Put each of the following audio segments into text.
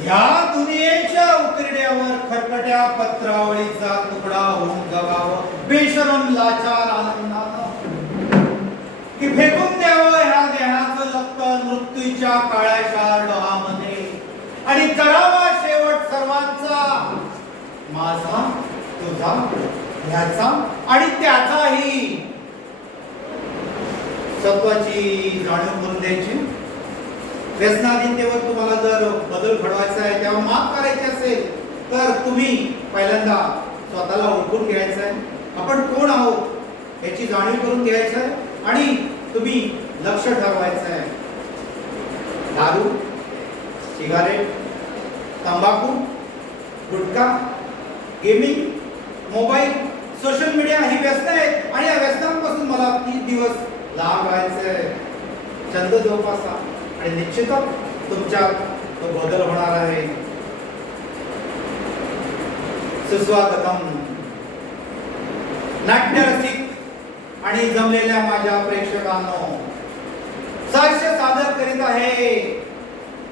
या दुनियेच्या उतरड्यावर खरकट्या पत्रावळीचा तुकडा होऊन जगावं बेशरम लाचार आनंदानं. की फेकून द्यावं ह्या देहाचं लक्त मृत्यूच्या काळ्याच्या डोहामध्ये. आणि करावा शेवट सर्वांचा. माझा तुझा ह्याचा आणि त्याचाही. सत्वाची जाणीव करून द्यायची. व्यसनाधीनतेवर तुम्हाला जर बदल घडवायचा आहे तेव्हा माफ करायची असेल तर तुम्ही पहिल्यांदा स्वतःला ओळखून घ्यायचं आहे. आपण कोण आहोत याची जाणीव करून घ्यायचं आहे आणि तुम्ही लक्ष ठरवायचं आहे. दारू सिगारेट तंबाखू गुटखा गेमिंग मोबाईल सोशल मीडिया ही व्यस्त आहेत आणि या व्यसनांपासून मला तीस दिवस लांब राहायचं आहे. छंद जोपासा. आणि निश्चितच तुमच्यात तो बदल होणार आहे. सुस्वागतम. नाट्यरसिक आणि जमलेल्या माझ्या प्रेक्षकांनो साक्ष सादर करीत आहे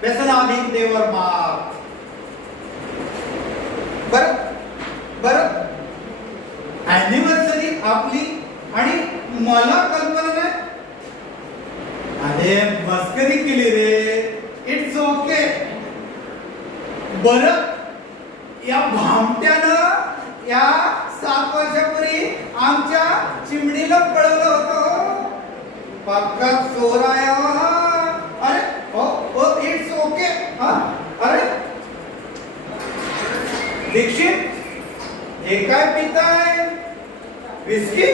व्यसनाधीनतेवर मार बर बर. अॅनिव्हर्सरी आपली आणि मला कल्पना अरे मस्करी केली रे. इट्स ओके बर या भामट्यानं या सात वर्षापूर्वी आमच्या चिमणीला पळवलं होतं हो. पक्का चोर आहे अरे हो हो इट्स ओके हा अरे. दीक्षित हे काय पिताय? विस्की